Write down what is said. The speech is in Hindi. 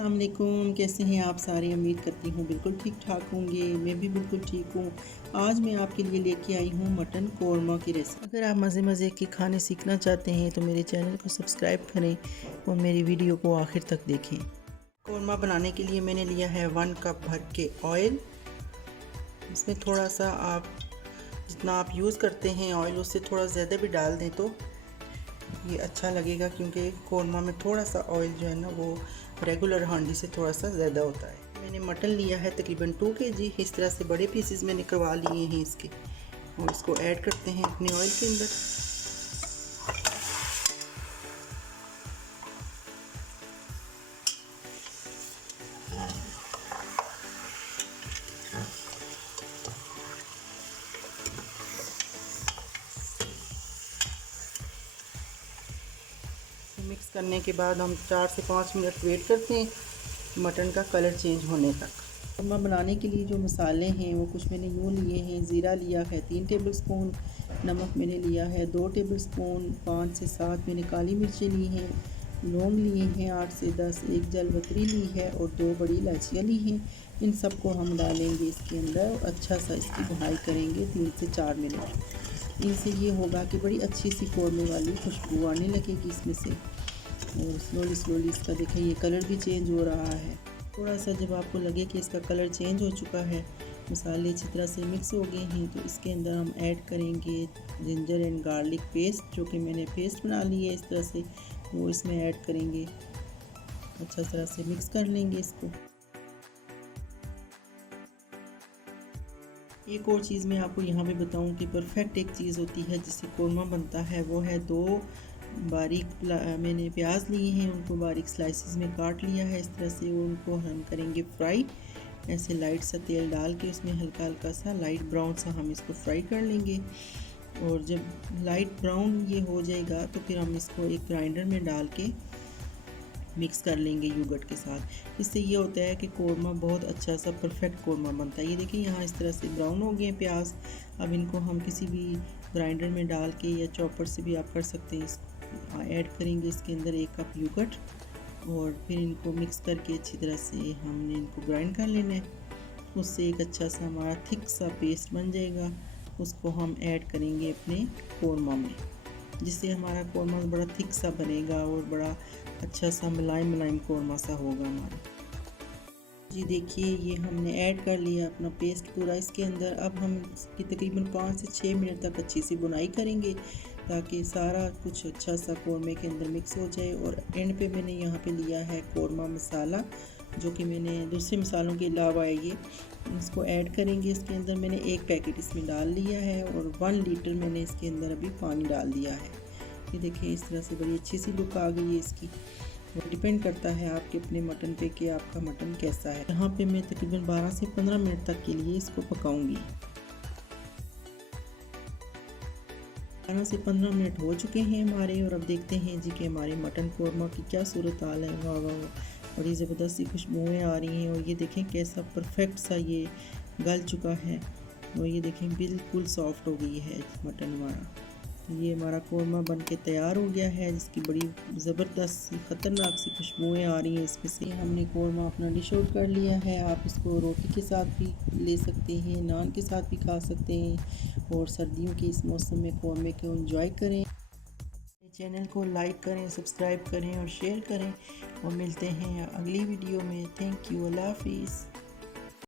अस्सलाम वालेकुम, कैसे हैं आप सारे। उम्मीद करती हूँ बिल्कुल ठीक ठाक होंगे। मैं भी बिल्कुल ठीक हूँ। आज मैं आपके लिए लेके आई हूँ मटन कोरमा की रेसिपी। अगर आप मज़े मज़े के खाने सीखना चाहते हैं तो मेरे चैनल को सब्सक्राइब करें और मेरी वीडियो को आखिर तक देखें। कोरमा बनाने के लिए मैंने लिया है 1 कप भर के ऑयल। इसमें थोड़ा सा आप जितना आप यूज़ करते हैं ऑयल उससे थोड़ा ज़्यादा भी डाल दें तो ये अच्छा लगेगा, क्योंकि कोरमा में थोड़ा सा ऑयल जो है ना वो रेगुलर हांडी से थोड़ा सा ज़्यादा होता है। मैंने मटन लिया है तकरीबन 2 kg। इस तरह से बड़े पीसेस मैंने करवा लिए हैं इसके, और इसको ऐड करते हैं अपने ऑयल के अंदर। मिक्स करने के बाद हम 4 से 5 मिनट वेट करते हैं मटन का कलर चेंज होने तक। कोरमा बनाने के लिए जो मसाले हैं वो कुछ मैंने यूँ लिए हैं। ज़ीरा लिया है 3 टेबलस्पून, नमक मैंने लिया है 2 टेबलस्पून, 5 से 7 मैंने काली मिर्चें ली हैं, लौंग लिए हैं 8 से 10, एक जलपत्री ली है और 2 बड़ी इलायचियाँ ली हैं। इन सबको हम डालेंगे इसके अंदर और अच्छा सा इसकी भुनाई करेंगे 3 से 4 मिनट। इनसे ये होगा कि बड़ी अच्छी सी कोरमे वाली खुशबू आने लगेगी इसमें से। और स्लोली इसका देखें ये कलर भी चेंज हो रहा है। थोड़ा सा जब आपको लगे कि इसका कलर चेंज हो चुका है, मसाले अच्छी तरह से मिक्स हो गए हैं, तो इसके अंदर हम ऐड करेंगे जिंजर एंड गार्लिक पेस्ट, जो कि मैंने पेस्ट बना ली है इस तरह से, वो इसमें ऐड करेंगे। अच्छा तरह से मिक्स कर लेंगे इसको। एक और चीज़ मैं आपको यहाँ पे बताऊँ कि परफेक्ट एक चीज़ होती है जिससे कोरमा बनता है, वो है 2 बारीक मैंने प्याज लिए हैं, उनको बारीक स्लाइसिस में काट लिया है इस तरह से। उनको हम करेंगे फ्राई, ऐसे लाइट सा तेल डाल के उसमें हल्का हल्का सा लाइट ब्राउन सा हम इसको फ्राई कर लेंगे। और जब लाइट ब्राउन ये हो जाएगा तो फिर हम इसको एक ग्राइंडर में डाल के मिक्स कर लेंगे योगर्ट के साथ। इससे ये होता है कि कोरमा बहुत अच्छा सा परफेक्ट कोरमा बनता है। ये देखिए यहाँ इस तरह से ब्राउन हो गए हैं प्याज। अब इनको हम किसी भी ग्राइंडर में डाल के या चॉपर से भी आप कर सकते हैं। ऐड करेंगे इसके अंदर 1 कप योगर्ट और फिर इनको मिक्स करके अच्छी तरह से हमने इनको ग्राइंड कर लेना है। उससे एक अच्छा सा हमारा थिक सा पेस्ट बन जाएगा। उसको हम ऐड करेंगे अपने कोरमा में, जिससे हमारा कोरमा बड़ा थिक सा बनेगा और बड़ा अच्छा सा मुलायम कोरमा सा होगा हमारा। जी देखिए ये हमने ऐड कर लिया अपना पेस्ट पूरा इसके अंदर। अब हम इसकी तकरीबन 5 से 6 मिनट तक अच्छी सी बुनाई करेंगे ताकि सारा कुछ अच्छा सा कोरमे के अंदर मिक्स हो जाए। और एंड पे मैंने यहाँ पे लिया है कोरमा मसाला, जो कि मैंने दूसरे मसालों के अलावा है ये, इसको ऐड करेंगे इसके अंदर। मैंने 1 पैकेट इसमें डाल लिया है और 1 लीटर मैंने इसके अंदर अभी पानी डाल दिया है। ये देखिए इस तरह से बड़ी अच्छी सी लुक आ गई है इसकी। वो डिपेंड करता है आपके अपने मटन पे कि आपका मटन कैसा है। यहाँ पे मैं तकरीबन 12 से 15 मिनट तक के लिए इसको पकाऊंगी। 12 से 15 मिनट हो चुके हैं हमारे, और अब देखते हैं जी कि हमारे मटन कोरमा की क्या सूरत हाल है। वाह वाह वाह, बड़ी ज़बरदस्त सी खुशबुएँ आ रही हैं। और ये देखें कैसा परफेक्ट सा ये गल चुका है। और ये देखें बिल्कुल सॉफ्ट हो गई है मटन हमारा। ये हमारा कोरमा बन के तैयार हो गया है, जिसकी बड़ी ज़बरदस्त सी ख़तरनाक सी खुशबुएँ आ रही हैं इसमें से। हमने कोरमा अपना डिश आउट कर लिया है। आप इसको रोटी के साथ भी ले सकते हैं, नान के साथ भी खा सकते हैं। और सर्दियों के इस मौसम में कोरमे को एंजॉय करें। चैनल को लाइक करें, सब्सक्राइब करें और शेयर करें। और मिलते हैं अगली वीडियो में। थैंक यू, अल्लाह हाफिज़।